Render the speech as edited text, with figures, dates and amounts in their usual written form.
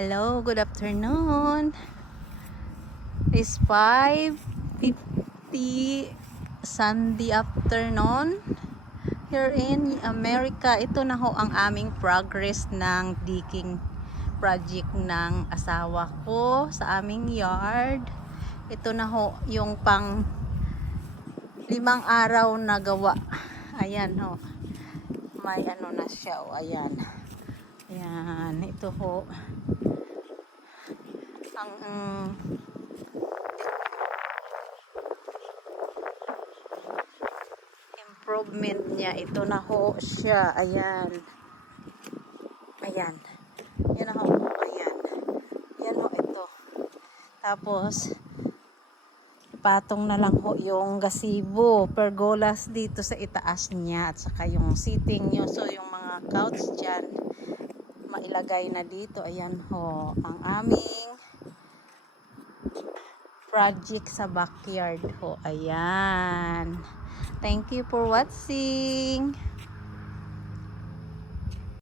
Hello, good afternoon. It's 5:50 Sunday afternoon here in America. Ito na ho ang aming progress ng digging project ng asawa ko sa aming yard. Ito na ho yung pang 5 araw na gawa. Ayan ho. May ano na siya. O, ayan. Ayan. Ito ho. Ang improvement niya, ito na ho siya. Ayan. Ayan. Yan na ho. Ayan. Yan ho ito. Tapos patong na lang ho yung gazebo, pergolas dito sa itaas niya at saka yung seating nyo. So yung mga couch dyan mailagay na dito. Ayan ho ang aming project sa backyard ho. Ayan. Thank you for watching.